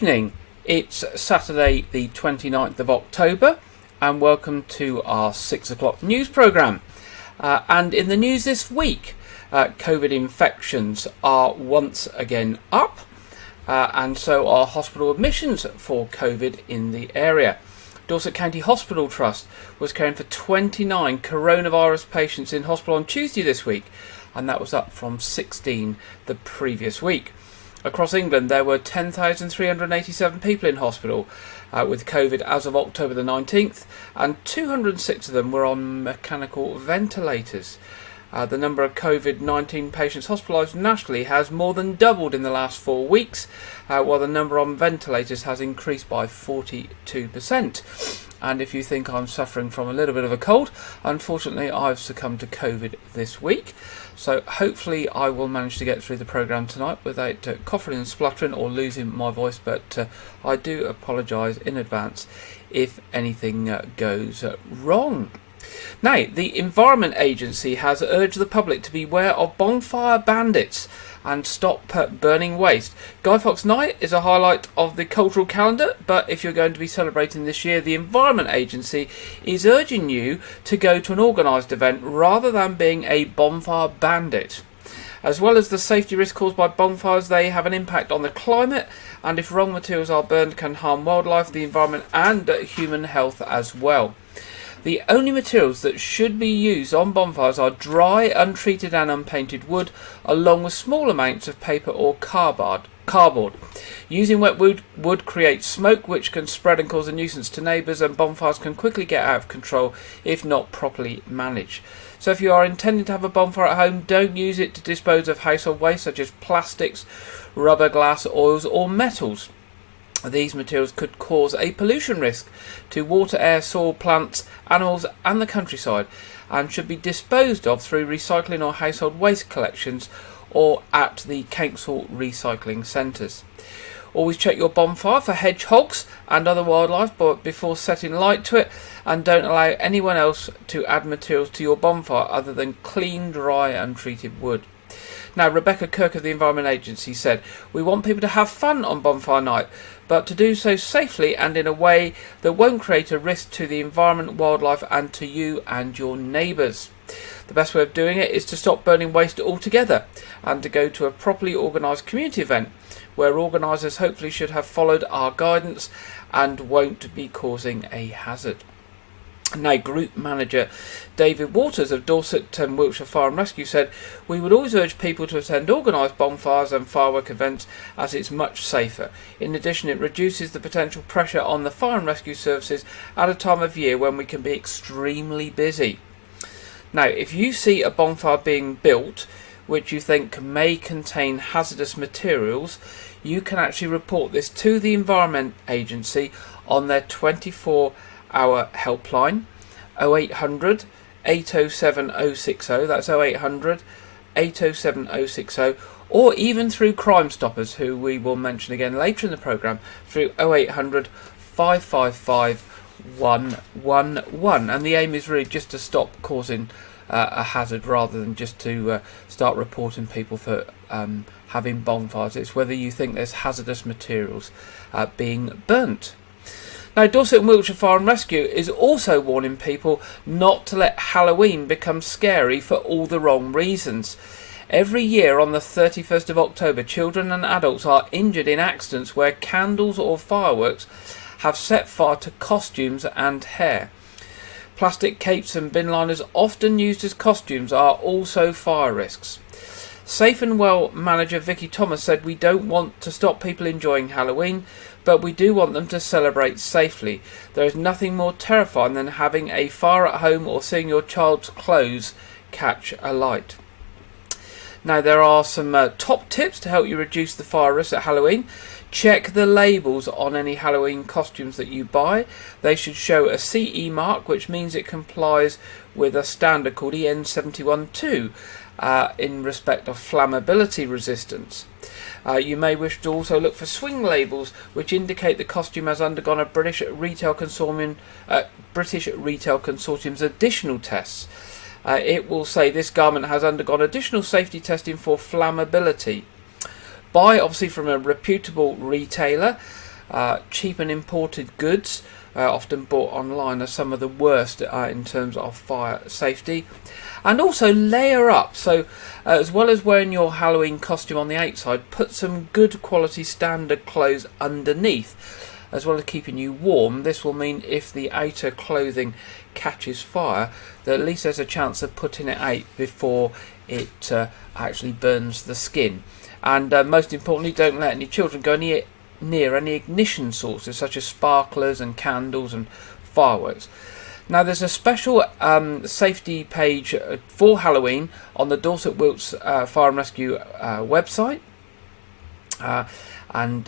evening. It's Saturday the 29th of October and welcome to our 6 o'clock news programme. And in the news this week, COVID infections are once again up and so are hospital admissions for COVID in the area. Dorset County Hospital Trust was caring for 29 coronavirus patients in hospital on Tuesday this week, and that was up from 16 the previous week. Across England, there were 10,387 people in hospital with COVID as of October the 19th, and 206 of them were on mechanical ventilators. The number of COVID-19 patients hospitalised nationally has more than doubled in the last 4 weeks, while the number on ventilators has increased by 42%. And if you think I'm suffering from a little bit of a cold, unfortunately I've succumbed to COVID this week. So hopefully I will manage to get through the programme tonight without coughing and spluttering or losing my voice, but I do apologise in advance if anything goes wrong. Now, the Environment Agency has urged the public to beware of bonfire bandits and stop burning waste. Guy Fawkes Night is a highlight of the cultural calendar, but if you're going to be celebrating this year, the Environment Agency is urging you to go to an organised event rather than being a bonfire bandit. As well as the safety risk caused by bonfires, they have an impact on the climate, and if wrong materials are burned can harm wildlife, the environment and human health as well. The only materials that should be used on bonfires are dry, untreated and unpainted wood, along with small amounts of paper or cardboard. Using wet wood creates smoke which can spread and cause a nuisance to neighbours, and bonfires can quickly get out of control if not properly managed. So if you are intending to have a bonfire at home, don't use it to dispose of household waste such as plastics, rubber, glass, oils or metals. These materials could cause a pollution risk to water, air, soil, plants, animals and the countryside, and should be disposed of through recycling or household waste collections or at the council recycling centres. Always check your bonfire for hedgehogs and other wildlife before setting light to it, and don't allow anyone else to add materials to your bonfire other than clean, dry, untreated wood. Now, Rebecca Kirk of the Environment Agency said, "We want people to have fun on bonfire night, but to do so safely and in a way that won't create a risk to the environment, wildlife and to you and your neighbours. The best way of doing it is to stop burning waste altogether and to go to a properly organised community event where organisers hopefully should have followed our guidance and won't be causing a hazard." Now, Group Manager David Waters of Dorset and Wiltshire Fire and Rescue said, "We would always urge people to attend organised bonfires and firework events as it's much safer. In addition, it reduces the potential pressure on the fire and rescue services at a time of year when we can be extremely busy." Now, if you see a bonfire being built which you think may contain hazardous materials, you can actually report this to the Environment Agency on their 24-hour helpline, 0800 807 060, that's 0800 807 060, or even through Crime Stoppers, who we will mention again later in the programme, through 0800 555 111. And the aim is really just to stop causing a hazard rather than just to start reporting people for having bonfires. It's whether you think there's hazardous materials being burnt. Now, Dorset and Wiltshire Fire and Rescue is also warning people not to let Halloween become scary for all the wrong reasons. Every year on the 31st of October, children and adults are injured in accidents where candles or fireworks have set fire to costumes and hair. Plastic capes and bin liners, often used as costumes, are also fire risks. Safe and Well manager Vicky Thomas said, "We don't want to stop people enjoying Halloween, but we do want them to celebrate safely. There is nothing more terrifying than having a fire at home or seeing your child's clothes catch alight." Now, there are some top tips to help you reduce the fire risk at Halloween. Check the labels on any Halloween costumes that you buy. They should show a CE mark, which means it complies with a standard called EN 712 in respect of flammability resistance. You may wish to also look for swing labels which indicate the costume has undergone a British Retail Consortium's additional tests. It will say this garment has undergone additional safety testing for flammability. Buy obviously from a reputable retailer. Cheap and imported goods, often bought online, are some of the worst in terms of fire safety. And also layer up, so as well as wearing your Halloween costume on the outside, put some good quality standard clothes underneath, as well as keeping you warm. This will mean if the outer clothing catches fire, that at least there's a chance of putting it out before it actually burns the skin. And most importantly, don't let any children go near any ignition sources such as sparklers and candles and fireworks. Now there's a special safety page for Halloween on the Dorset Wilts Fire and Rescue website, and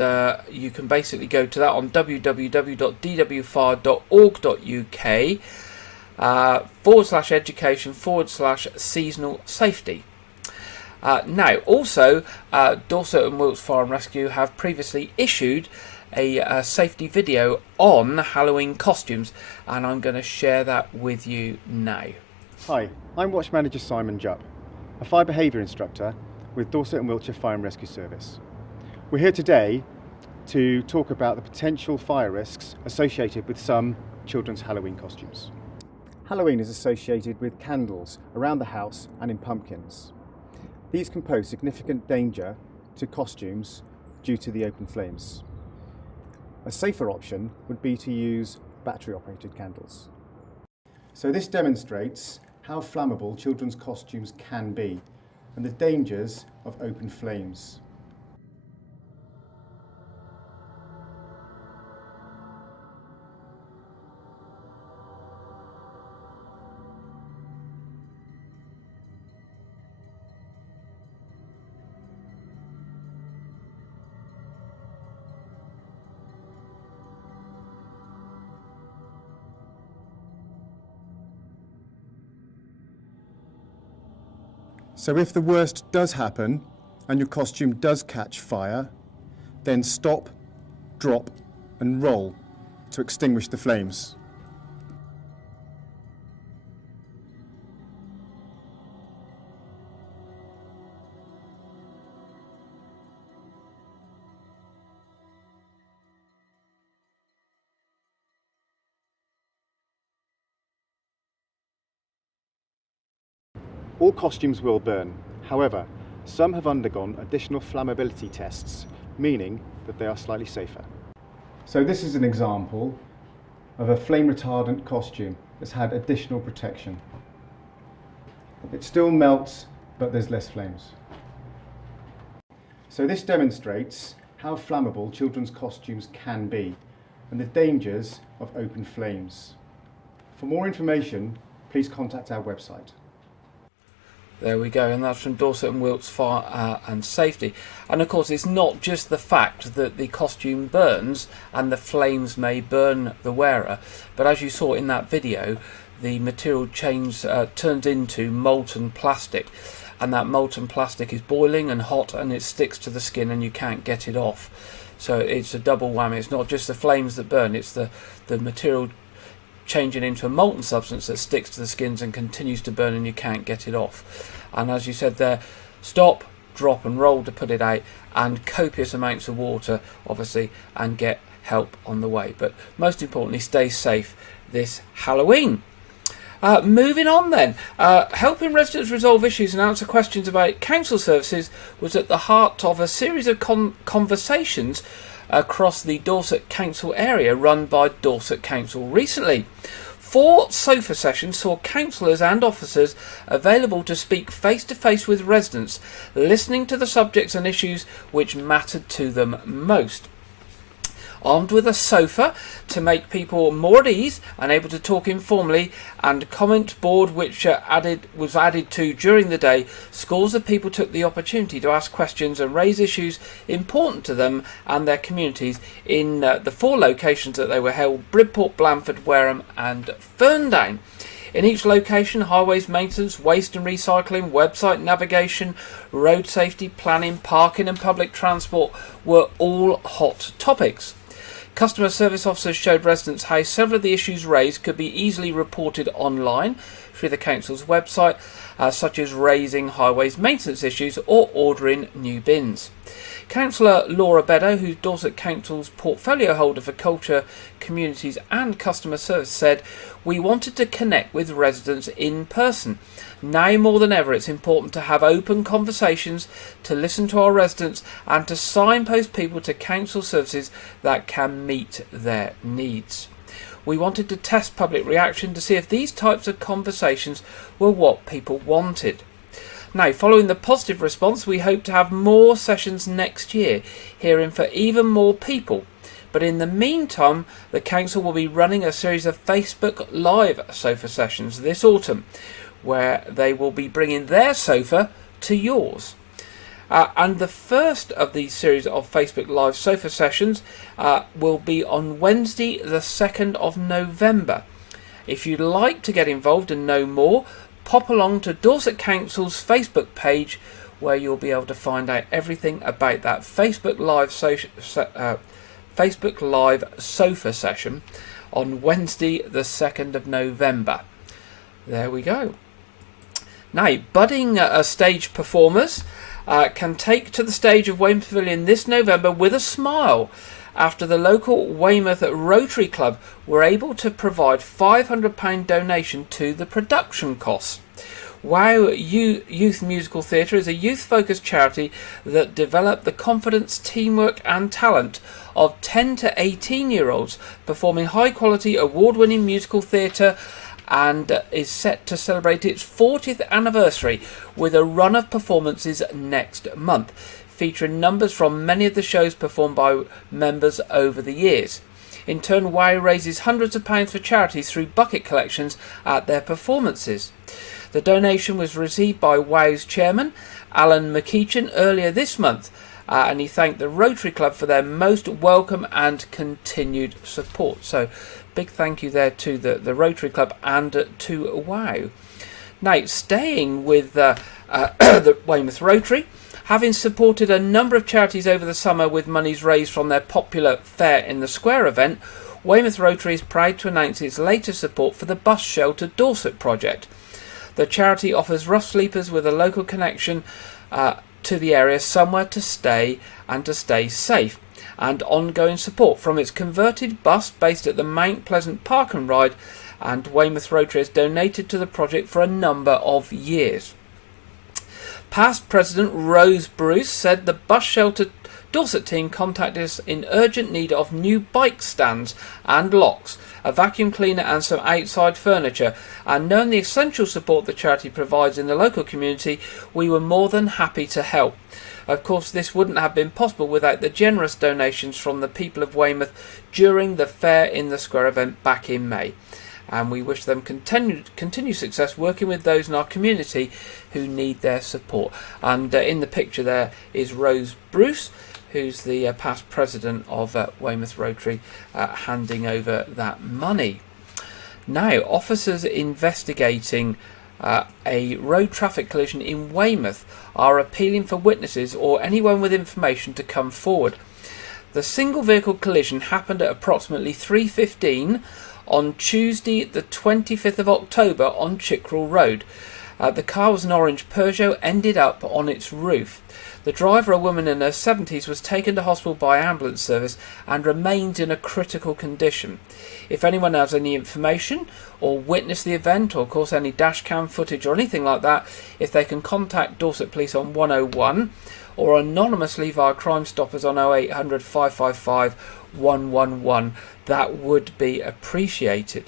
you can basically go to that on www.dwfire.org.uk /education/seasonal safety. Now also Dorset and Wilts Fire and Rescue have previously issued a safety video on Halloween costumes, and I'm going to share that with you now. Hi, I'm Watch Manager Simon Jupp, a fire behaviour instructor with Dorset and Wiltshire Fire and Rescue Service. We're here today to talk about the potential fire risks associated with some children's Halloween costumes. Halloween is associated with candles around the house and in pumpkins. These can pose significant danger to costumes due to the open flames. A safer option would be to use battery-operated candles. So this demonstrates how flammable children's costumes can be and the dangers of open flames. So if the worst does happen and your costume does catch fire, then stop, drop and roll to extinguish the flames. All costumes will burn. However, some have undergone additional flammability tests, meaning that they are slightly safer. So this is an example of a flame retardant costume that's had additional protection. It still melts, but there's less flames. So this demonstrates how flammable children's costumes can be and the dangers of open flames. For more information, please contact our website. There we go, and that's from Dorset and Wilts Fire and Safety. And of course, it's not just the fact that the costume burns and the flames may burn the wearer, but as you saw in that video, the material turns into molten plastic, and that molten plastic is boiling and hot, and it sticks to the skin and you can't get it off. So it's a double whammy. It's not just the flames that burn, it's the material changing into a molten substance that sticks to the skins and continues to burn and you can't get it off. And as you said there, stop, drop and roll to put it out, and copious amounts of water obviously, and get help on the way. But most importantly, stay safe this Halloween. Moving on then, helping residents resolve issues and answer questions about council services was at the heart of a series of conversations across the Dorset Council area run by Dorset Council recently. 4 sofa sessions saw councillors and officers available to speak face-to-face with residents, listening to the subjects and issues which mattered to them most. Armed with a sofa to make people more at ease and able to talk informally, and comment board which was added to during the day, scores of people took the opportunity to ask questions and raise issues important to them and their communities in the 4 locations that they were held: Bridport, Blandford, Wareham and Ferndown. In each location, highways maintenance, waste and recycling, website navigation, road safety, planning, parking and public transport were all hot topics. Customer service officers showed residents how several of the issues raised could be easily reported online through the council's website, such as raising highways maintenance issues or ordering new bins. Councillor Laura Beddoe, who's Dorset Council's portfolio holder for culture, communities and customer service, said, "We wanted to connect with residents in person. Now more than ever it's important to have open conversations, to listen to our residents and to signpost people to council services that can meet their needs. We wanted to test public reaction to see if these types of conversations were what people wanted." Now, following the positive response, we hope to have more sessions next year, hearing for even more people. But in the meantime, the council will be running a series of Facebook Live sofa sessions this autumn, where they will be bringing their sofa to yours. And the first of these series of Facebook Live sofa sessions will be on Wednesday, the 2nd of November. If you'd like to get involved and know more, pop along to Dorset Council's Facebook page, where you'll be able to find out everything about that Facebook Live sofa session on Wednesday the 2nd of November. There we go. Now, budding stage performers can take to the stage of Weymouth Pavilion this November with a smile, after the local Weymouth Rotary Club were able to provide £500 donation to the production costs. Wow Youth Musical Theatre is a youth-focused charity that developed the confidence, teamwork and talent of 10 to 18-year-olds performing high-quality, award-winning musical theatre, and is set to celebrate its 40th anniversary with a run of performances next month, featuring numbers from many of the shows performed by members over the years. In turn, WOW raises hundreds of pounds for charities through bucket collections at their performances. The donation was received by WOW's chairman, Alan McEachin, earlier this month, and he thanked the Rotary Club for their most welcome and continued support. So, big thank you there to the Rotary Club and to WOW. Now, staying with the Weymouth Rotary, having supported a number of charities over the summer with monies raised from their popular Fair in the Square event, Weymouth Rotary is proud to announce its latest support for the Bus Shelter Dorset project. The charity offers rough sleepers with a local connection to the area somewhere to stay and to stay safe, and ongoing support from its converted bus based at the Mount Pleasant Park and Ride, and Weymouth Rotary has donated to the project for a number of years. Past President Rose Bruce said the Bus Shelter Dorset team contacted us in urgent need of new bike stands and locks, a vacuum cleaner and some outside furniture, and knowing the essential support the charity provides in the local community, we were more than happy to help. Of course, this wouldn't have been possible without the generous donations from the people of Weymouth during the Fair in the Square event back in May. And we wish them continued success working with those in our community who need their support. And in the picture there is Rose Bruce, who's the past president of Weymouth Rotary, handing over that money. Now, officers investigating a road traffic collision in Weymouth are appealing for witnesses or anyone with information to come forward. The single vehicle collision happened at approximately 3:15 on Tuesday the 25th of October on Chickerell Road. The car was an orange Peugeot, ended up on its roof. The driver, a woman in her 70s, was taken to hospital by ambulance service and remains in a critical condition. If anyone has any information or witnessed the event, or of course any dashcam footage or anything like that, if they can contact Dorset Police on 101 or anonymously via Crime Stoppers on 0800 555 111, that would be appreciated.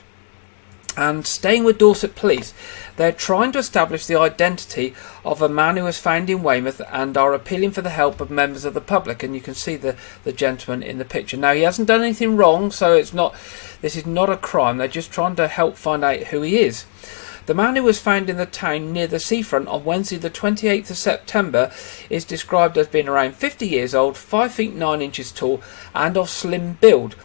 And staying with Dorset Police, they're trying to establish the identity of a man who was found in Weymouth and are appealing for the help of members of the public. And you can see the gentleman in the picture. Now, he hasn't done anything wrong, so this is not a crime. They're just trying to help find out who he is. The man who was found in the town near the seafront on Wednesday the 28th of September is described as being around 50 years old, 5 feet 9 inches tall and of slim build.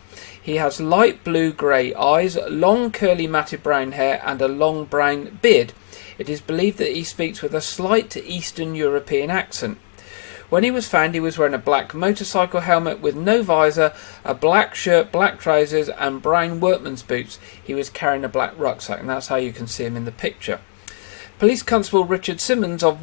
He has light blue-grey eyes, long curly matted brown hair and a long brown beard. It is believed that he speaks with a slight Eastern European accent. When he was found, he was wearing a black motorcycle helmet with no visor, a black shirt, black trousers and brown workman's boots. He was carrying a black rucksack, and that's how you can see him in the picture. Police Constable Richard Simmons of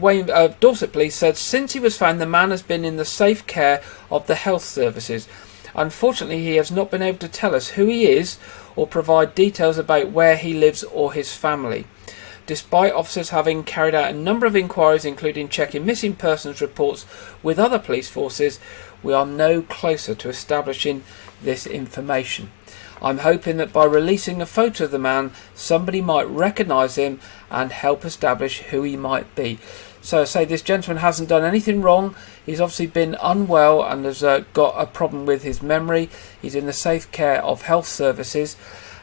Dorset Police said since he was found, the man has been in the safe care of the health services. Unfortunately, he has not been able to tell us who he is or provide details about where he lives or his family. Despite officers having carried out a number of inquiries, including checking missing persons reports with other police forces, we are no closer to establishing this information. I'm hoping that by releasing a photo of the man, somebody might recognise him and help establish who he might be. So I say this gentleman hasn't done anything wrong. He's obviously been unwell and has got a problem with his memory. He's in the safe care of health services,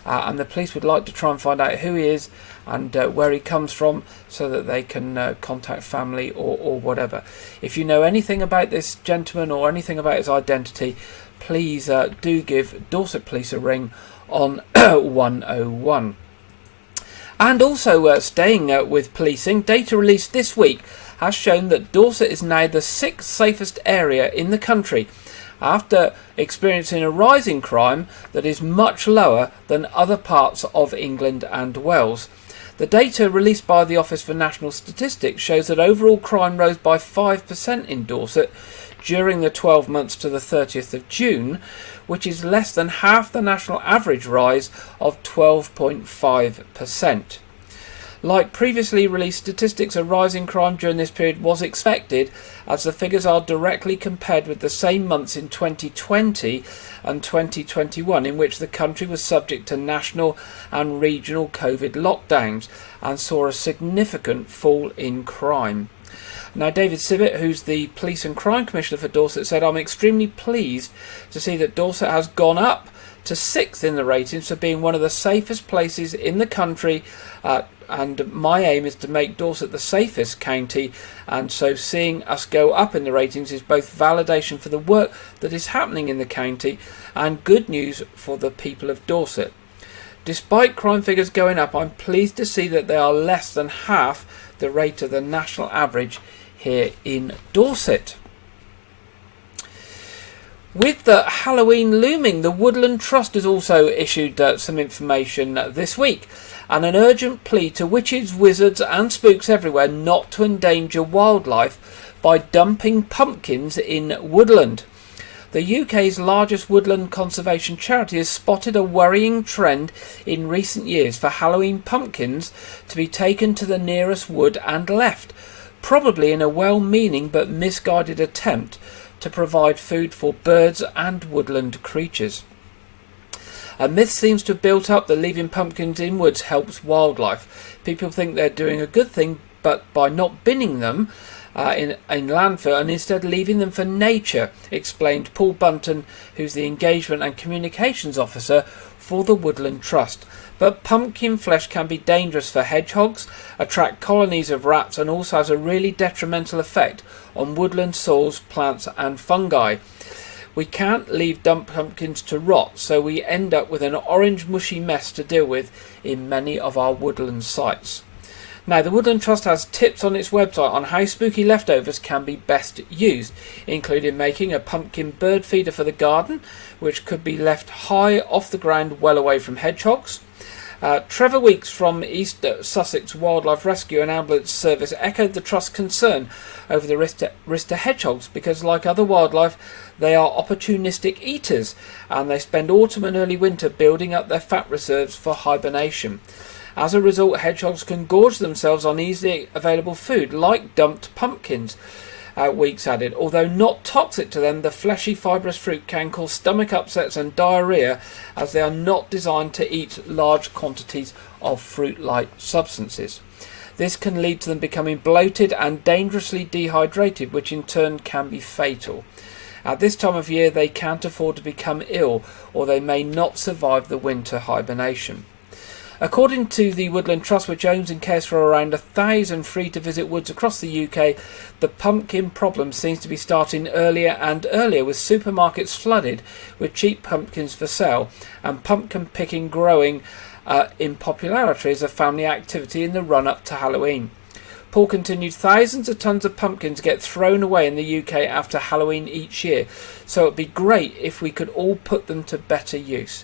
and the police would like to try and find out who he is and where he comes from, so that they can contact family or whatever. If you know anything about this gentleman or anything about his identity, please do give Dorset Police a ring on 101. And also staying with policing, data released this week has shown that Dorset is now the 6th safest area in the country, after experiencing a rise in crime that is much lower than other parts of England and Wales. The data released by the Office for National Statistics shows that overall crime rose by 5% in Dorset during the 12 months to the 30th of June, which is less than half the national average rise of 12.5%. Like previously released statistics, a rise in crime during this period was expected, as the figures are directly compared with the same months in 2020 and 2021, in which the country was subject to national and regional COVID lockdowns and saw a significant fall in crime. Now, David Sibbett, who's the Police and Crime Commissioner for Dorset, said, "I'm extremely pleased to see that Dorset has gone up to 6th in the ratings for being one of the safest places in the country, and my aim is to make Dorset the safest county, and so seeing us go up in the ratings is both validation for the work that is happening in the county and good news for the people of Dorset. Despite crime figures going up, I'm pleased to see that they are less than half the rate of the national average here in Dorset." With the Halloween looming, the Woodland Trust has also issued some information this week, and an urgent plea to witches, wizards and spooks everywhere not to endanger wildlife by dumping pumpkins in woodland. The UK's largest woodland conservation charity has spotted a worrying trend in recent years for Halloween pumpkins to be taken to the nearest wood and left, probably in a well-meaning but misguided attempt to provide food for birds and woodland creatures. A myth seems to have built up that leaving pumpkins in woods helps wildlife. People think they're doing a good thing, but by not binning them in landfill and instead leaving them for nature, explained Paul Bunton, who's the Engagement and Communications Officer for the Woodland Trust. But pumpkin flesh can be dangerous for hedgehogs, attract colonies of rats, and also has a really detrimental effect on woodland soils, plants and fungi. We can't leave dumped pumpkins to rot, so we end up with an orange mushy mess to deal with in many of our woodland sites. Now, the Woodland Trust has tips on its website on how spooky leftovers can be best used, including making a pumpkin bird feeder for the garden, which could be left high off the ground well away from hedgehogs. Trevor Weeks from East Sussex Wildlife Rescue and Ambulance Service echoed the Trust's concern over the risk to hedgehogs because, like other wildlife, they are opportunistic eaters and they spend autumn and early winter building up their fat reserves for hibernation. As a result, hedgehogs can gorge themselves on easily available food, like dumped pumpkins, Weeks added. Although not toxic to them, the fleshy fibrous fruit can cause stomach upsets and diarrhoea, as they are not designed to eat large quantities of fruit-like substances. This can lead to them becoming bloated and dangerously dehydrated, which in turn can be fatal. At this time of year, they can't afford to become ill, or they may not survive the winter hibernation. According to the Woodland Trust, which owns and cares for around 1,000 free-to-visit woods across the UK, the pumpkin problem seems to be starting earlier and earlier, with supermarkets flooded with cheap pumpkins for sale, and pumpkin picking growing in popularity as a family activity in the run-up to Halloween. Paul continued, "Thousands of tons of pumpkins get thrown away in the UK after Halloween each year, so it'd be great if we could all put them to better use."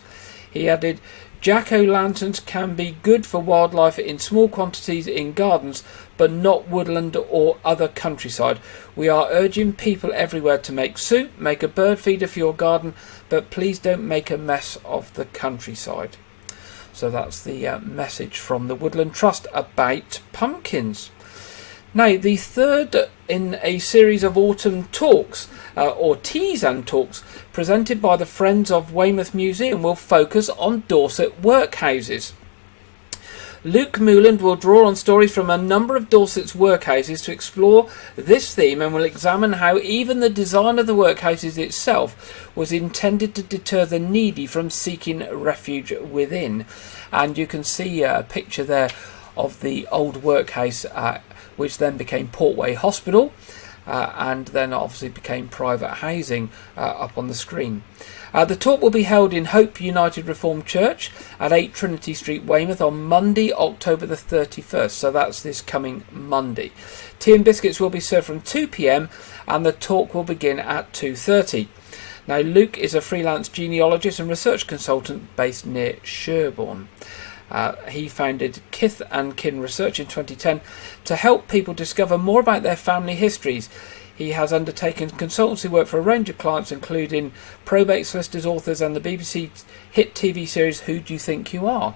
He added, Jack-o'-lanterns can be good for wildlife in small quantities in gardens, but not woodland or other countryside. We are urging people everywhere to make soup, make a bird feeder for your garden, but please don't make a mess of the countryside. So that's the message from the Woodland Trust about pumpkins. Now, the third in a series of autumn talks, or teas and talks, presented by the Friends of Weymouth Museum, will focus on Dorset workhouses. Luke Mooland will draw on stories from a number of Dorset's workhouses to explore this theme, and will examine how even the design of the workhouses itself was intended to deter the needy from seeking refuge within. And you can see a picture there of the old workhouse, which then became Portway Hospital, and then obviously became private housing up on the screen. The talk will be held in Hope United Reformed Church at 8 Trinity Street, Weymouth, on Monday, October the 31st. So that's this coming Monday. Tea and biscuits will be served from 2 p.m. and the talk will begin at 2:30. Now, Luke is a freelance genealogist and research consultant based near Sherborne. He founded Kith and Kin Research in 2010 to help people discover more about their family histories. He has undertaken consultancy work for a range of clients, including probate solicitors, authors, and the BBC hit TV series Who Do You Think You Are?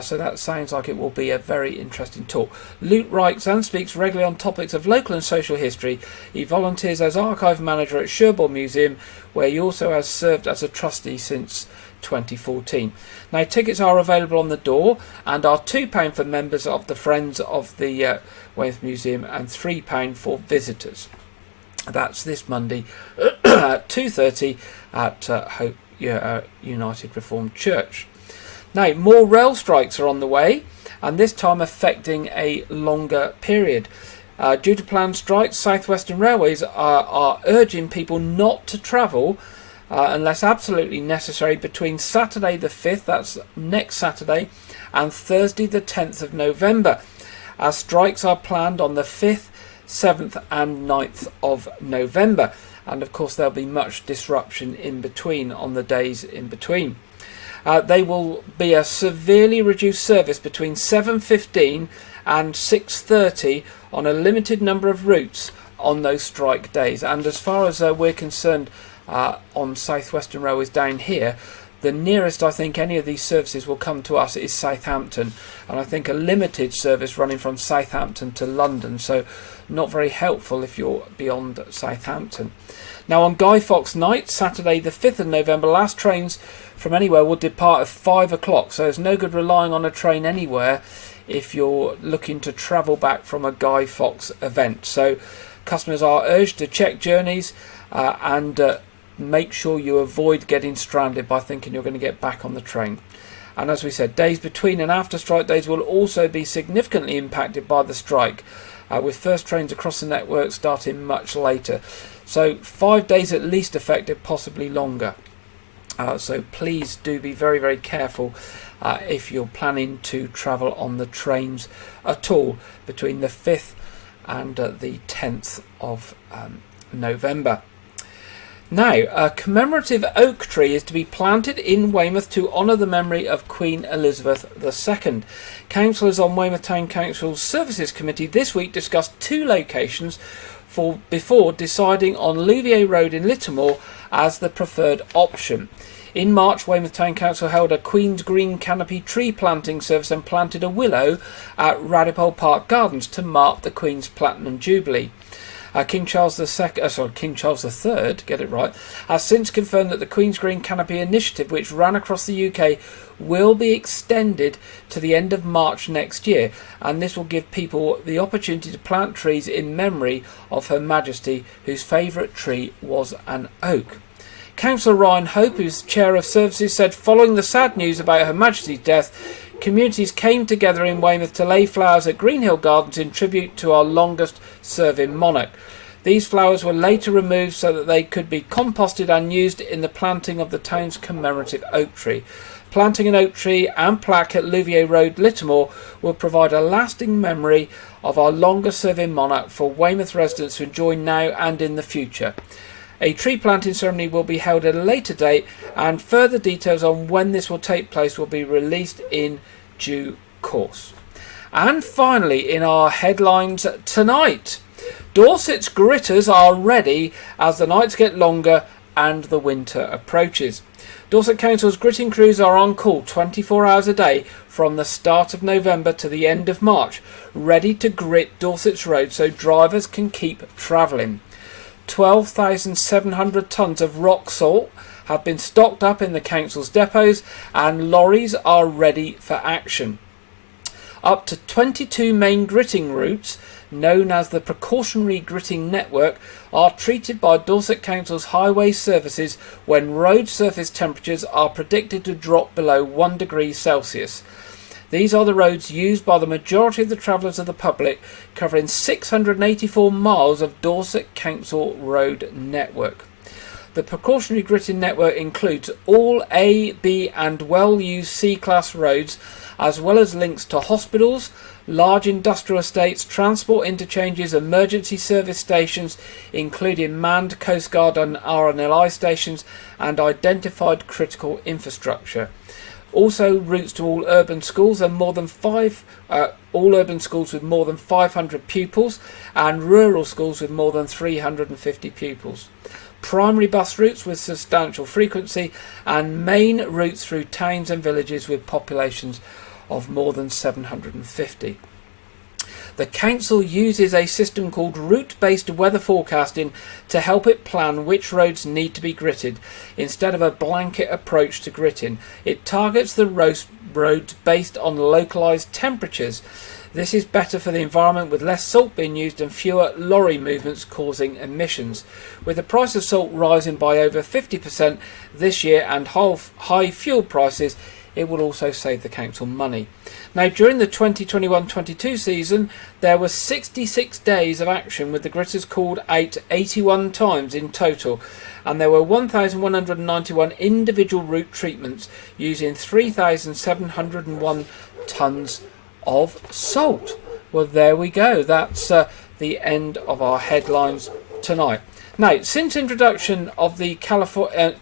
So that sounds like it will be a very interesting talk. Luke writes and speaks regularly on topics of local and social history. He volunteers as archive manager at Sherborne Museum, where he also has served as a trustee since 2014. Now, tickets are available on the door and are £2 for members of the Friends of the Weymouth Museum and £3 for visitors. That's this Monday at 2:30 at Hope United Reformed Church. Now, more rail strikes are on the way, and this time affecting a longer period. Due to planned strikes, South Western Railways are urging people not to travel unless absolutely necessary between Saturday the 5th, that's next Saturday, and Thursday the 10th of November, as strikes are planned on the 5th, 7th and 9th of November. And of course there'll be much disruption in between on the days in between. They will be a severely reduced service between 7:15 and 6:30 on a limited number of routes on those strike days. And as far as we're concerned on South Western Railways down here, the nearest I think any of these services will come to us is Southampton, and I think a limited service running from Southampton to London, so not very helpful if you're beyond Southampton. Now, on Guy Fawkes night, Saturday the 5th of November, last trains from anywhere will depart at 5 o'clock, so it's no good relying on a train anywhere if you're looking to travel back from a Guy Fawkes event. So customers are urged to check journeys and make sure you avoid getting stranded by thinking you're going to get back on the train. And as we said, days between and after strike days will also be significantly impacted by the strike, with first trains across the network starting much later. So 5 days at least affected, possibly longer. So please do be very, very careful if you're planning to travel on the trains at all between the 5th and the 10th of November. Now, a commemorative oak tree is to be planted in Weymouth to honour the memory of Queen Elizabeth II. Councillors on Weymouth Town Council's Services Committee this week discussed 2 locations before deciding on Louvier Road in Littlemore as the preferred option. In March, Weymouth Town Council held a Queen's Green Canopy tree planting service and planted a willow at Radipole Park Gardens to mark the Queen's Platinum Jubilee. King Charles III, get it right, has since confirmed that the Queen's Green Canopy initiative, which ran across the UK, will be extended to the end of March next year, and this will give people the opportunity to plant trees in memory of Her Majesty, whose favourite tree was an oak. Councillor Ryan Hope, who's Chair of Services, said following the sad news about Her Majesty's death, communities came together in Weymouth to lay flowers at Greenhill Gardens in tribute to our longest serving monarch. These flowers were later removed so that they could be composted and used in the planting of the town's commemorative oak tree. Planting an oak tree and plaque at Louvier Road, Littlemore, will provide a lasting memory of our longest serving monarch for Weymouth residents to enjoy now and in the future. A tree planting ceremony will be held at a later date, and further details on when this will take place will be released in due course. And finally, in our headlines tonight, Dorset's gritters are ready as the nights get longer and the winter approaches. Dorset Council's gritting crews are on call 24 hours a day from the start of November to the end of March, ready to grit Dorset's roads so drivers can keep travelling. 12,700 tonnes of rock salt have been stocked up in the council's depots, and lorries are ready for action. Up to 22 main gritting routes, known as the Precautionary Gritting Network, are treated by Dorset Council's highway services when road surface temperatures are predicted to drop below 1 degree Celsius. These are the roads used by the majority of the travellers of the public, covering 684 miles of Dorset Council road network. The Precautionary Gritting Network includes all A, B and well-used C-class roads, as well as links to hospitals, large industrial estates, transport interchanges, emergency service stations, including manned Coast Guard and RNLI stations, and identified critical infrastructure. Also, routes to all urban schools and all urban schools with more than 500 pupils, and rural schools with more than 350 pupils. Primary bus routes with substantial frequency, and main routes through towns and villages with populations of more than 750. The council uses a system called route-based weather forecasting to help it plan which roads need to be gritted. Instead of a blanket approach to gritting, it targets the roads based on localised temperatures. This is better for the environment, with less salt being used and fewer lorry movements causing emissions. With the price of salt rising by over 50% this year and high fuel prices, it will also save the council money. Now, during the 2021-22 season, there were 66 days of action, with the gritters called out 81 times in total, and there were 1,191 individual route treatments using 3,701 tonnes of salt. Well, there we go. That's the end of our headlines tonight. Now, since introduction of the California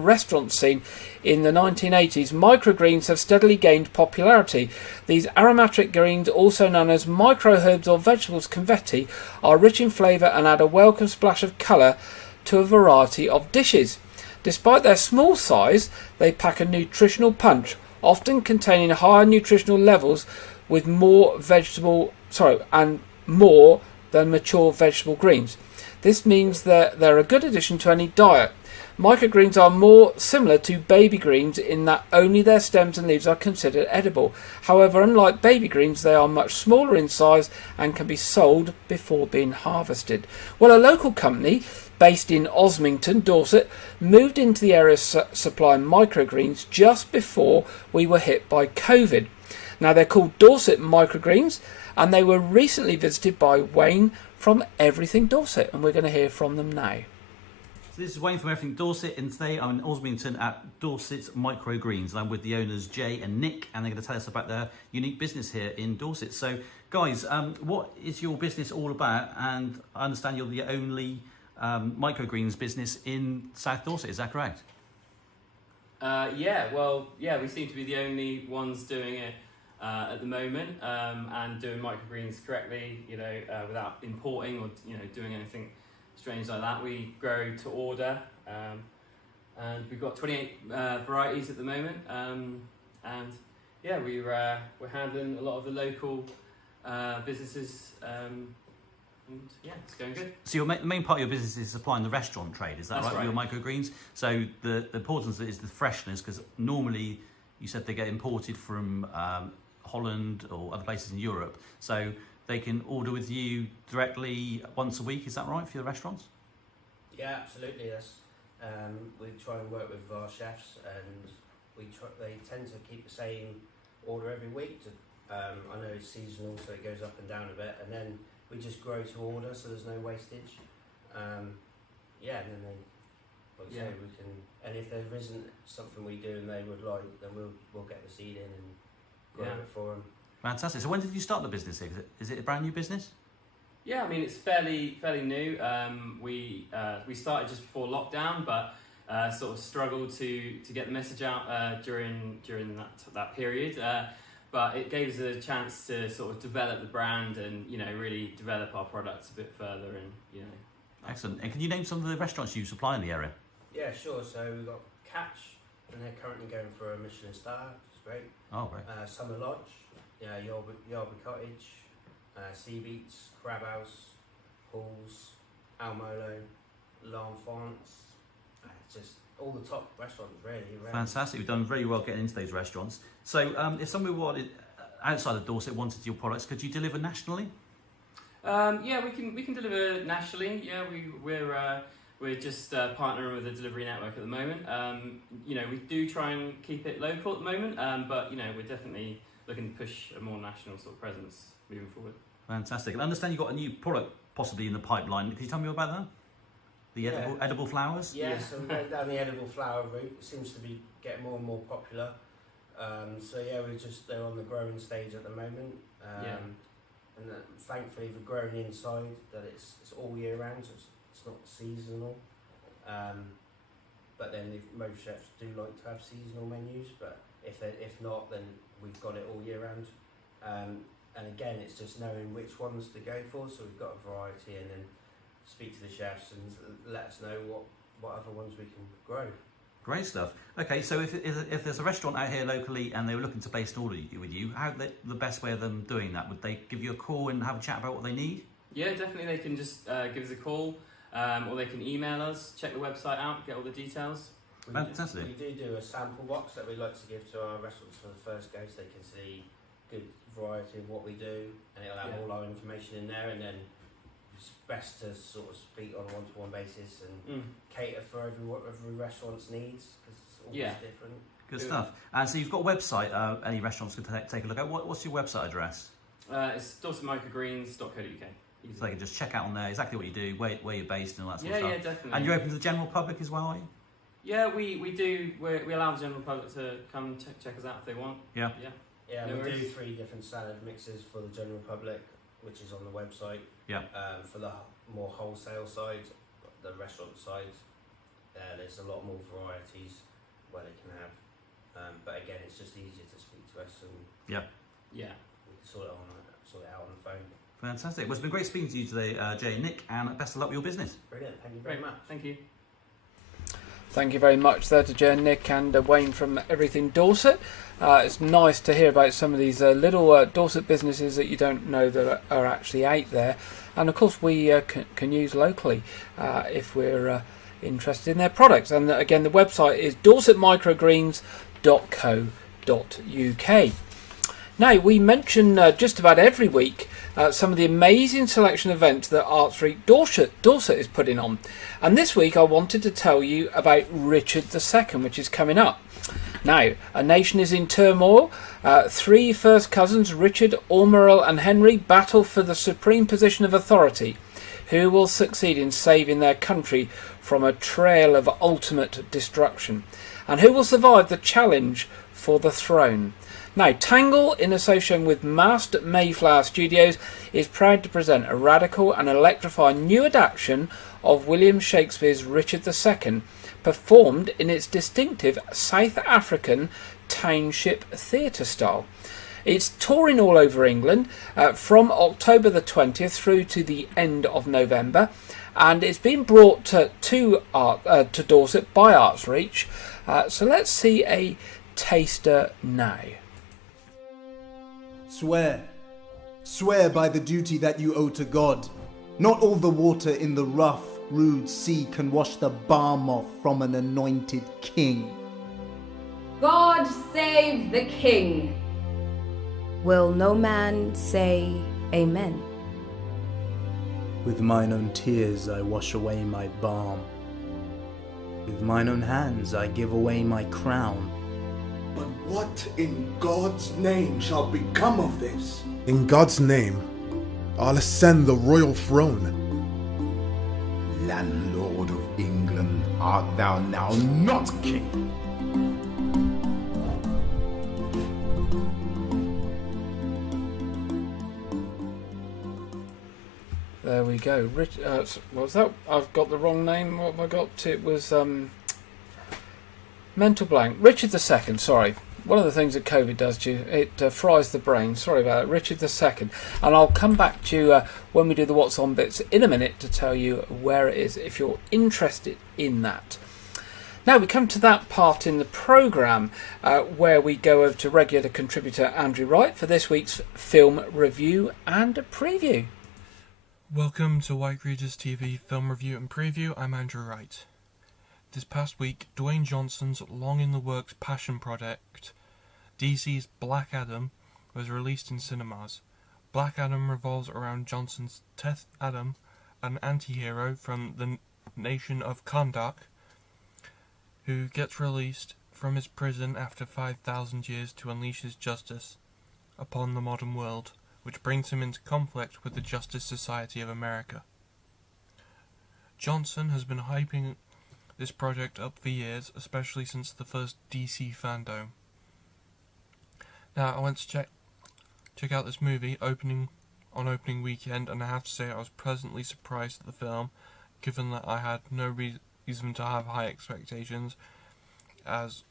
restaurant scene in the 1980s, microgreens have steadily gained popularity. These aromatic greens, also known as micro-herbs or vegetables confetti, are rich in flavour and add a welcome splash of colour to a variety of dishes. Despite their small size, they pack a nutritional punch, often containing higher nutritional levels with more than mature vegetable greens. This means that they're a good addition to any diet. Microgreens are more similar to baby greens in that only their stems and leaves are considered edible. However, unlike baby greens, they are much smaller in size and can be sold before being harvested. Well, a local company based in Osmington, Dorset, moved into the area supplying microgreens just before we were hit by COVID. Now, they're called Dorset Microgreens, and they were recently visited by Wayne from Everything Dorset, and we're going to hear from them now. So this is Wayne from Everything Dorset, and today I'm in Osmington at Dorset's Microgreens, and I'm with the owners Jay and Nick, and they're going to tell us about their unique business here in Dorset. So guys, what is your business all about? And I understand you're the only microgreens business in South Dorset, is that correct? We seem to be the only ones doing it at the moment, and doing microgreens correctly, without importing or doing anything strange like that. We grow to order, and we've got 28 varieties at the moment, we're handling a lot of the local businesses, and it's going good. So your main part of your business is supplying the restaurant trade, is that right? With your microgreens? So the importance is the freshness, because normally you said they get imported from Holland or other places in Europe, so they can order with you directly once a week, is that right, for your restaurants? Yeah, absolutely. We try and work with our chefs, and they tend to keep the same order every week. I know it's seasonal, so it goes up and down a bit, and then we just grow to order, so there's no wastage. And then we can. And if there isn't something we do and they would like, then we'll get the seed in and grow it for them. Fantastic. So when did you start the business here? Is it a brand new business? Yeah, I mean it's fairly new. We started just before lockdown, but sort of struggled to get the message out during that period. But it gave us a chance to sort of develop the brand and really develop our products a bit further and Excellent. And can you name some of the restaurants you supply in the area? Yeah, sure. So we've got Catch, and they're currently going for a Michelin star, which is great. Oh, right. Summer Lodge, Yarby Cottage, Sea Beats, Crab House, Halls, Almolo, L'Enfance. Just all the top restaurants, really. Around. Fantastic. We've done very well getting into those restaurants. So if somebody wanted, outside of Dorset wanted your products, could you deliver nationally? Yeah, we can deliver nationally. Yeah, we're just partnering with a delivery network at the moment. We do try and keep it local at the moment, but we're definitely looking to push a more national sort of presence moving forward. Fantastic. And I understand you've got a new product possibly in the pipeline. Can you tell me about that? The edible flowers? Yeah, so we're going down the edible flower route. It seems to be getting more and more popular. They're on the growing stage at the moment. And thankfully we've grown inside that it's all year round, so it's not seasonal. But then most chefs do like to have seasonal menus, but if not, then we've got it all year round. And again, it's just knowing which ones to go for. So we've got a variety, and then speak to the chefs and let us know what other ones we can grow. Great stuff. Okay, so if there's a restaurant out here locally and they were looking to place an order with you, how the best way of them doing that? Would they give you a call and have a chat about what they need? Yeah, definitely. They can just give us a call, or they can email us, check the website out, get all the details. Fantastic. We do a sample box that we like to give to our restaurants for the first go, so they can see good variety of what we do, and it'll have all our information in there, and then it's best to sort of speak on a one-to-one basis and cater for every restaurant's needs, because it's always different. Good stuff. And so you've got a website any restaurants can take a look at. What's your website address? It's dorsetmicrogreens.co.uk. So they can just check out on there exactly what you do, where you're based and all that sort of stuff. Yeah, definitely. And you're open to the general public as well, are you? Yeah, we do. We allow the general public to come check us out if they want. Yeah. Yeah, No we worries. do 3 different salad mixes for the general public, which is on the website. Yeah. For the more wholesale side, the restaurant side, there's a lot more varieties where they can have. But again, it's just easier to speak to us, and Yeah. we can sort it out on the phone. Fantastic. Well, it's been great speaking to you today, Jay and Nick, and best of luck with your business. Brilliant. Thank you very much. Thank you. Thank you very much there to Joe, Nick and Wayne from Everything Dorset. It's nice to hear about some of these little Dorset businesses that you don't know that are actually out there. And of course we can use locally if we're interested in their products. And again, the website is dorsetmicrogreens.co.uk. Now, we mention just about every week some of the amazing selection events that Art Street Dorset is putting on. And this week I wanted to tell you about Richard II, which is coming up. Now, a nation is in turmoil. 3 first cousins, Richard, Aumerle and Henry, battle for the supreme position of authority. Who will succeed in saving their country from a trail of ultimate destruction? And who will survive the challenge for the throne? Now, Tangle, in association with Masked Mayflower Studios, is proud to present a radical and electrifying new adaptation of William Shakespeare's Richard II, performed in its distinctive South African township theatre style. It's touring all over England from October the 20th through to the end of November, and it's been brought to Dorset by Arts Reach. So let's see a taster now. Swear by the duty that you owe to God. Not all the water in the rough, rude sea can wash the balm off from an anointed king. God save the king. Will no man say amen? With mine own tears I wash away my balm. With mine own hands I give away my crown. But what in God's name shall become of this? In God's name, I'll ascend the royal throne. Landlord of England, art thou now not king? there we go. What was that? I've got the wrong name. What have I got? It was mental blank. Richard II. Sorry. One of the things that COVID does to you, it fries the brain. Sorry about that. Richard II. And I'll come back to you when we do the What's On bits in a minute to tell you where it is if you're interested in that. Now we come to that part in the programme where we go over to regular contributor Andrew Wright for this week's film review and preview. Welcome to Wyke Regis TV film review and preview. I'm Andrew Wright. This past week, Dwayne Johnson's long-in-the-works passion project, DC's Black Adam, was released in cinemas. Black Adam revolves around Johnson's Teth Adam, an anti-hero from the nation of Kahndaq, who gets released from his prison after 5,000 years to unleash his justice upon the modern world, which brings him into conflict with the Justice Society of America. Johnson has been hyping this project up for years, especially since the first DC Fandom. Now, I went to check out this movie on opening weekend, and I have to say I was pleasantly surprised at the film, given that I had no reason to have high expectations, as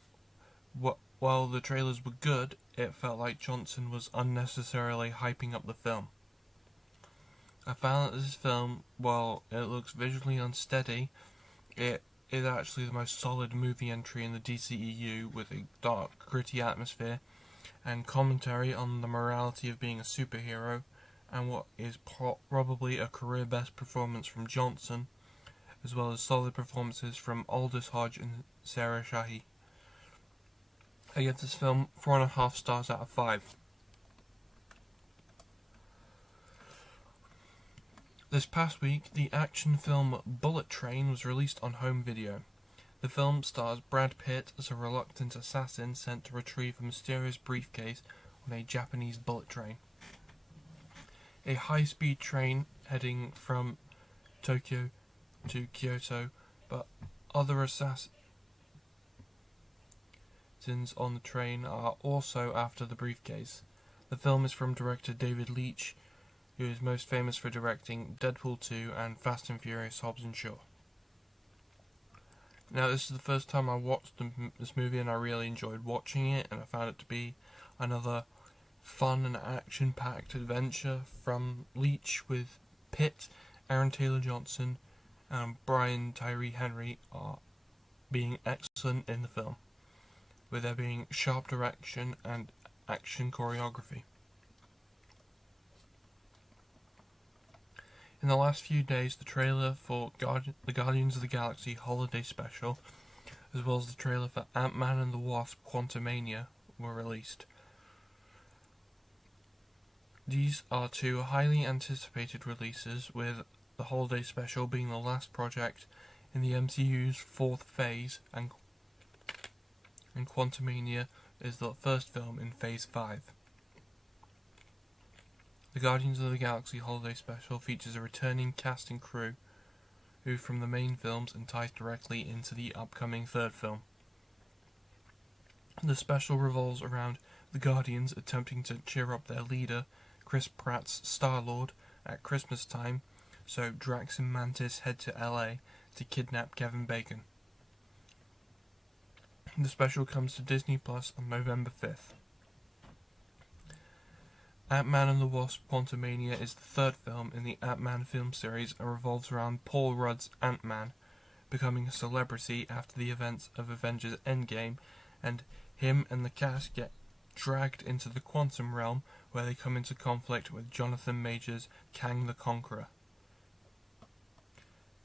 while the trailers were good, it felt like Johnson was unnecessarily hyping up the film. I found that this film, while it looks visually unsteady, it is actually the most solid movie entry in the DCEU, with a dark, gritty atmosphere and commentary on the morality of being a superhero, and what is probably a career best performance from Johnson, as well as solid performances from Aldous Hodge and Sarah Shahi. I give this film 4.5 stars out of 5. This past week, the action film Bullet Train was released on home video. The film stars Brad Pitt as a reluctant assassin sent to retrieve a mysterious briefcase on a Japanese bullet train. A high-speed train heading from Tokyo to Kyoto, but other assassins on the train are also after the briefcase. The film is from director David Leitch, who is most famous for directing Deadpool 2 and Fast and Furious Hobbs and Shaw. Now, this is the first time I watched this movie, and I really enjoyed watching it, and I found it to be another fun and action-packed adventure from Leitch, with Pitt, Aaron Taylor-Johnson, and Brian Tyree Henry are being excellent in the film, with there being sharp direction and action choreography. In the last few days, the trailer for the Guardians of the Galaxy Holiday Special, as well as the trailer for Ant-Man and the Wasp Quantumania, were released. These are two highly anticipated releases, with the Holiday Special being the last project in the MCU's fourth phase, and Quantumania is the first film in Phase 5. The Guardians of the Galaxy Holiday Special features a returning cast and crew who from the main films and ties directly into the upcoming third film. The special revolves around the Guardians attempting to cheer up their leader, Chris Pratt's Star-Lord, at Christmas time, so Drax and Mantis head to LA to kidnap Kevin Bacon. The special comes to Disney Plus on November 5th. Ant-Man and the Wasp Quantumania is the third film in the Ant-Man film series and revolves around Paul Rudd's Ant-Man becoming a celebrity after the events of Avengers Endgame, and him and the cast get dragged into the quantum realm where they come into conflict with Jonathan Majors' Kang the Conqueror.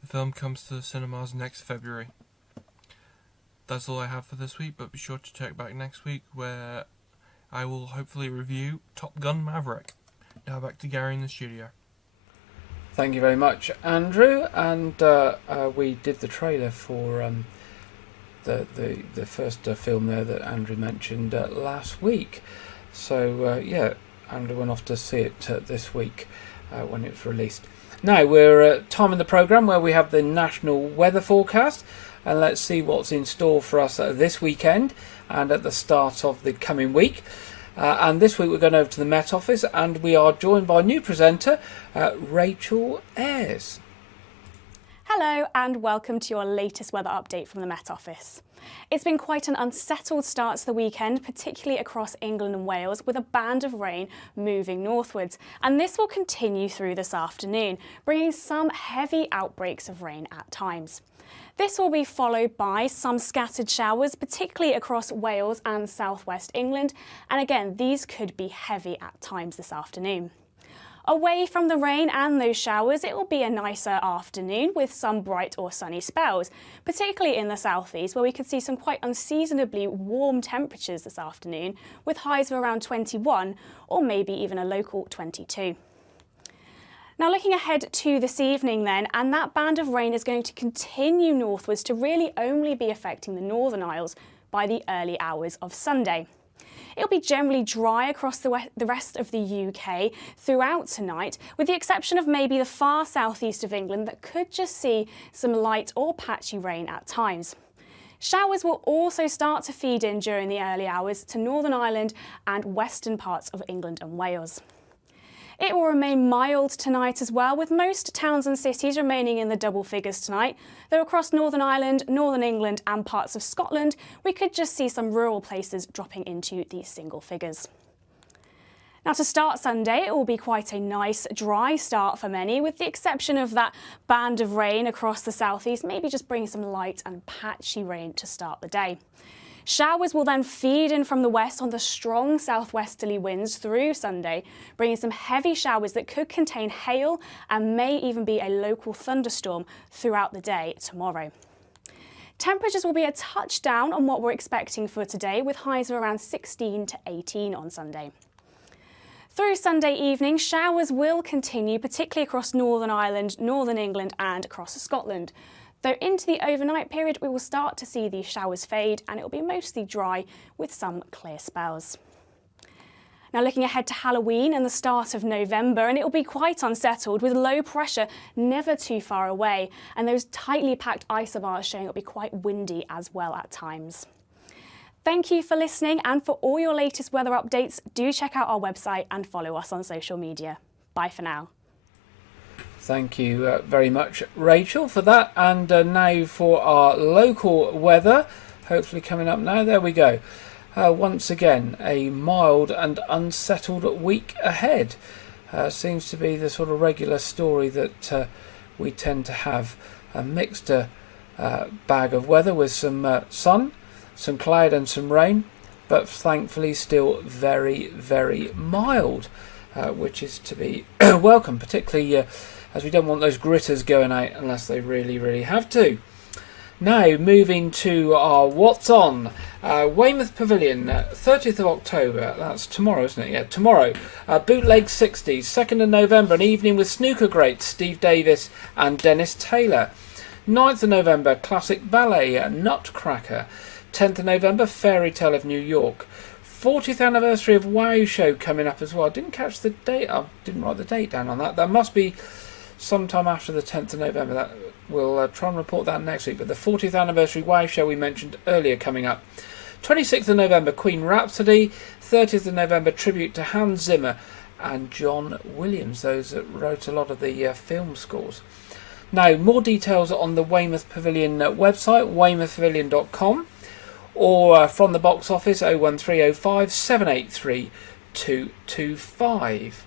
The film comes to the cinemas next February. That's all I have for this week, but be sure to check back next week where I will hopefully review Top Gun Maverick. Now back to Gary in the studio. Thank you very much, Andrew. And we did the trailer for the first film there that Andrew mentioned last week. So yeah, Andrew went off to see it this week when it was released. Now we're at time in the programme where we have the national weather forecast, and let's see what's in store for us this weekend and at the start of the coming week. And this week we're going over to the Met Office, and we are joined by new presenter Rachel Ayres. Hello and welcome to your latest weather update from the Met Office. It's been quite an unsettled start to the weekend, particularly across England and Wales, with a band of rain moving northwards. And this will continue through this afternoon, bringing some heavy outbreaks of rain at times. This will be followed by some scattered showers, particularly across Wales and southwest England. And again, these could be heavy at times this afternoon. Away from the rain and those showers, it will be a nicer afternoon with some bright or sunny spells, particularly in the southeast, where we could see some quite unseasonably warm temperatures this afternoon, with highs of around 21 or maybe even a local 22. Now looking ahead to this evening then, and that band of rain is going to continue northwards to really only be affecting the Northern Isles by the early hours of Sunday. It'll be generally dry across the rest of the UK throughout tonight, with the exception of maybe the far southeast of England that could just see some light or patchy rain at times. Showers will also start to feed in during the early hours to Northern Ireland and western parts of England and Wales. It will remain mild tonight as well, with most towns and cities remaining in the double figures tonight, though across Northern Ireland, Northern England and parts of Scotland, we could just see some rural places dropping into these single figures. Now to start Sunday, it will be quite a nice dry start for many, with the exception of that band of rain across the southeast, maybe just bringing some light and patchy rain to start the day. Showers will then feed in from the west on the strong southwesterly winds through Sunday, bringing some heavy showers that could contain hail and may even be a local thunderstorm throughout the day tomorrow. Temperatures will be a touch down on what we're expecting for today, with highs of around 16 to 18 on Sunday. Through Sunday evening, showers will continue, particularly across Northern Ireland, Northern England and across Scotland. Though into the overnight period, we will start to see these showers fade and it will be mostly dry with some clear spells. Now looking ahead to Halloween and the start of November, and it will be quite unsettled with low pressure never too far away and those tightly packed isobars showing it will be quite windy as well at times. Thank you for listening, and for all your latest weather updates, do check out our website and follow us on social media. Bye for now. Thank you very much, Rachel, for that. And now for our local weather, hopefully coming up now. There we go. Once again, a mild and unsettled week ahead. Seems to be the sort of regular story that we tend to have. A mixed bag of weather with some sun, some cloud and some rain, but thankfully still very, very mild, which is to be welcome, particularly as we don't want those gritters going out unless they really, really have to. Now, moving to our What's On. Weymouth Pavilion, 30th of October. That's tomorrow, isn't it? Yeah, tomorrow. Bootleg 60s, 2nd of November, an evening with snooker greats Steve Davis and Dennis Taylor. 9th of November, classic ballet, Nutcracker. 10th of November, Fairy Tale of New York. 40th anniversary of Wow Show coming up as well. I didn't catch the date. I didn't write the date down on that. That must be sometime after the 10th of November. That we'll try and report that next week. But the 40th anniversary Wow Show we mentioned earlier coming up. 26th of November, Queen Rhapsody. 30th of November, tribute to Hans Zimmer and John Williams, those that wrote a lot of the film scores. Now, more details on the Weymouth Pavilion website, weymouthpavilion.com, or from the box office 01305 783 225.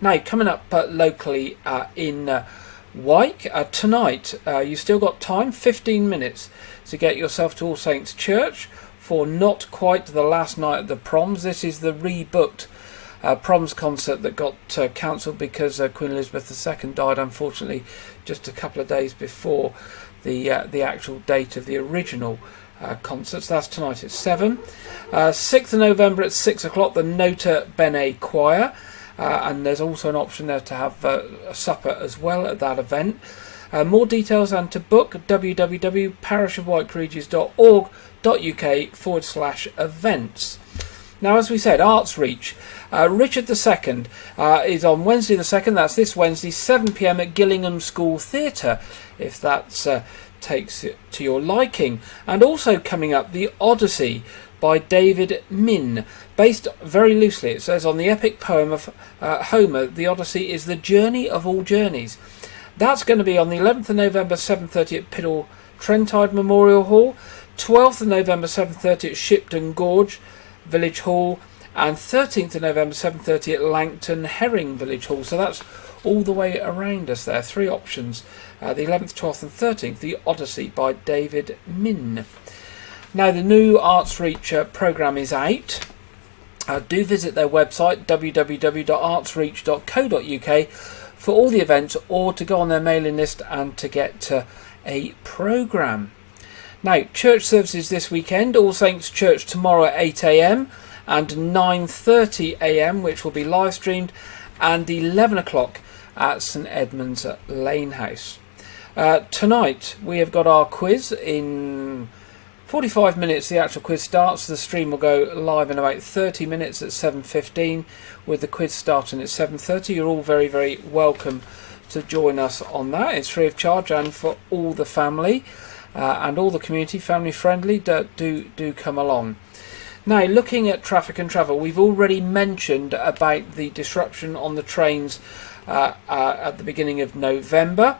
Now, coming up locally in Wyke tonight, you've still got time, 15 minutes, to get yourself to All Saints Church for Not Quite the Last Night of the Proms. This is the rebooked Proms concert that got cancelled because Queen Elizabeth II died, unfortunately, just a couple of days before the actual date of the original concerts. That's tonight at 7. 6th of November at 6 o'clock, the Nota Bene Choir. And there's also an option there to have a supper as well at that event. More details and to book, www.parishofwykeregis.org.uk/events. Now, as we said, Arts Reach. Richard II is on Wednesday the 2nd, that's this Wednesday, 7 p.m. at Gillingham School Theatre, if that takes it to your liking. And also coming up, The Odyssey by David Min. Based very loosely, it says, on the epic poem of Homer, the Odyssey is the journey of all journeys. That's going to be on the 11th of November, 7:30 at Piddle Trentide Memorial Hall, 12th of November, 7:30 at Shipton Gorge Village Hall, and 13th of November, 7:30 at Langton Herring Village Hall. So that's all the way around us there. 3 options, the 11th, 12th and 13th, The Odyssey by David Min. Now the new Arts Reach programme is out. Do visit their website, www.artsreach.co.uk, for all the events, or to go on their mailing list and to get a programme. Now, church services this weekend: All Saints Church tomorrow at 8 a.m. and 9:30 a.m, which will be live streamed, and 11 o'clock at St Edmund's Lane House. Tonight we have got our quiz. In 45 minutes the actual quiz starts. The stream will go live in about 30 minutes at 7:15, with the quiz starting at 7:30. You're all very, very welcome to join us on that. It's free of charge, and for all the family and all the community, family friendly, do come along. Now, looking at traffic and travel, we've already mentioned about the disruption on the trains at the beginning of November.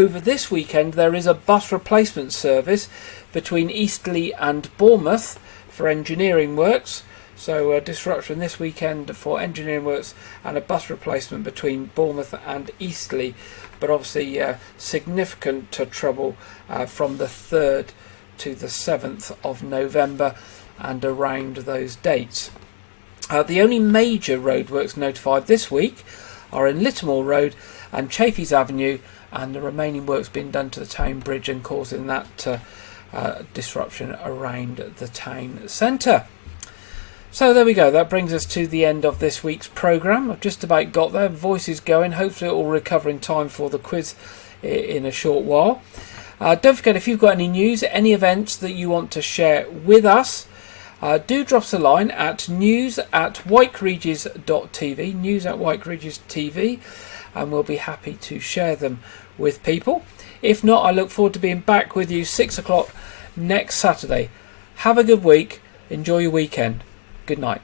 Over this weekend there is a bus replacement service between Eastleigh and Bournemouth for engineering works. So disruption this weekend for engineering works, and a bus replacement between Bournemouth and Eastleigh, but obviously significant trouble from the 3rd to the 7th of November and around those dates. The only major roadworks notified this week are in Littermore Road and Chaffees Avenue, and the remaining works being done to the town bridge and causing that disruption around the town centre. So there we go, that brings us to the end of this week's programme. I've just about got there, voice is going, hopefully it will recover in time for the quiz in a short while. Don't forget, if you've got any news, any events that you want to share with us, do drop us a line at news@wykeregis.tv, news@wykeregis.tv, and we'll be happy to share them with people. If not, I look forward to being back with you 6 o'clock next Saturday. Have a good week, enjoy your weekend. Good night.